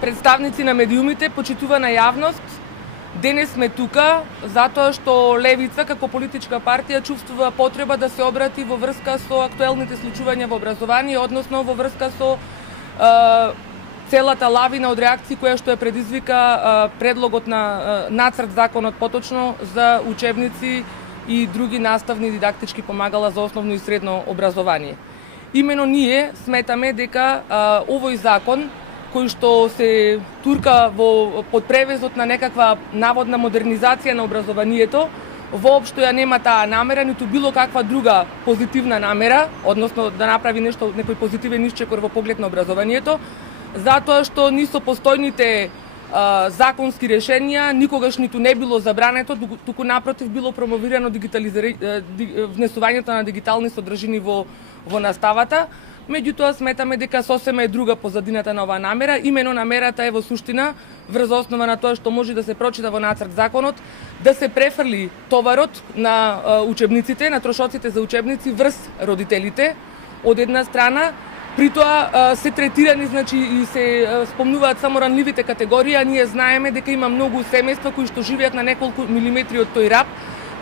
Представници на медиумите, почитувана јавност, денес сме тука затоа што Левица како политичка партија чувствува потреба да се обрати во врска со актуелните случувања во образование, односно во врска со целата лавина од реакции која што ја предизвика предлогот на нацрт законот поточно за учебници и други наставни дидактички помагала за основно и средно образование. Имено ние сметаме дека овој закон кој што се турка под превезот на некаква наводна модернизација на образованието, воопшто ја нема таа намера, ниту било каква друга позитивна намера, односно да направи нешто, некој позитивен исчекор во поглед на образованието, затоа што ни со постојните законски решенија никогаш ниту не било забрането, туку напротив било промовирано внесувањето на дигитални содржини во наставата. Меѓутоа сметаме дека сосема е друга позадината на оваа намера. Имено намерата е во суштина врз основа на тоа што може да се прочита во нацрт законот, да се префрли товарот на учебниците, на трошоците за учебници врз родителите од една страна. При тоа се третирани, значи и се спомнуваат само ранливите категории, а ние знаеме дека има многу семејства кои што живеат на неколку милиметри од тој раб,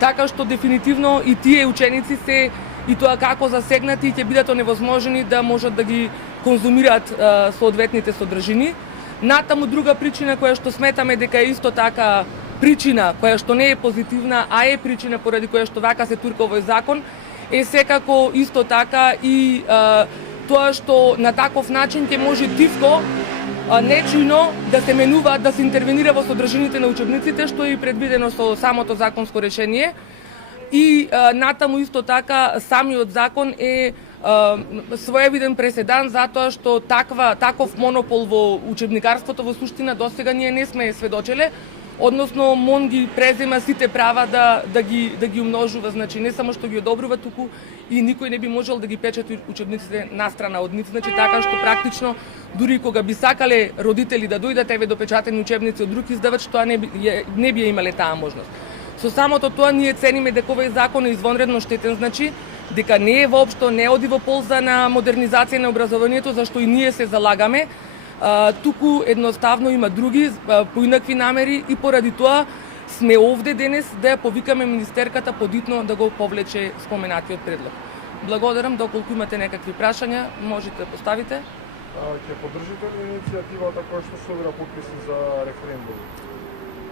така што дефинитивно и тие ученици се и тоа како засегнати ќе бидат оневозможени да можат да ги конзумираат соодветните содржини. Натаму друга причина која што сметаме дека е исто така причина која што не е позитивна, а е причина поради која што вака се турка овој закон, е секако исто така и тоа што на таков начин ќе може тивко нечујно да се менува, да се интервенира во содржините на учебниците, што е и предвидено со самото законско решение. И натаму исто така самиот закон е своевиден преседан затоа што таков монопол во учебникарството во суштина досега ние не сме сведочеле, односно МОН ги презема сите права да ги умножува, значи не само што ги одобрува, туку и никој не би можел да ги печати учебниците настрана од нив, значи така што практично дури кога би сакале родители да дојдат еве до печатени учебници од друг издавач, тоа не би имале таа можност. Со самото тоа ние цениме дека овој закон е извонредно штетен, значи дека не е воопшто, не оди во полза на модернизација на образованието, зашто и ние се залагаме, туку едноставно има други поинакви намери и поради тоа сме овде денес да ја повикаме министерката подитно да го повлече споменатиот предлог. Благодарам, доколку имате некакви прашања, можете да поставите. Ќе поддржите ли иницијативата која што собира потписи за референдум?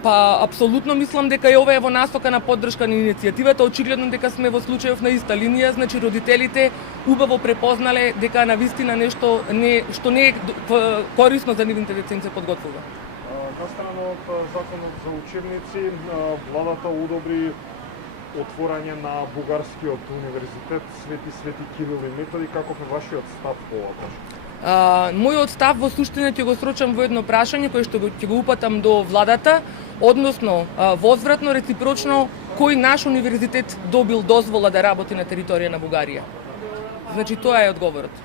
Па, апсолутно мислам дека и ова е во насока на поддршка на иницијативата. Очигледно дека сме во случајов на иста линија, значи родителите убаво препознале дека навистина нешто што не е корисно за нивните деца им се подготвува. Настрана од законот за учебници, владата одобри отворање на Бугарскиот универзитет Свети Кирил и Методи. Каков е вашиот став по ова прашање? Мојот став во суштина ќе го срочам во едно прашање кое што ќе го упатам до владата, односно возвратно, реципрочно, кој наш универзитет добил дозвола да работи на територија на Бугарија. Значи тоа е одговорот.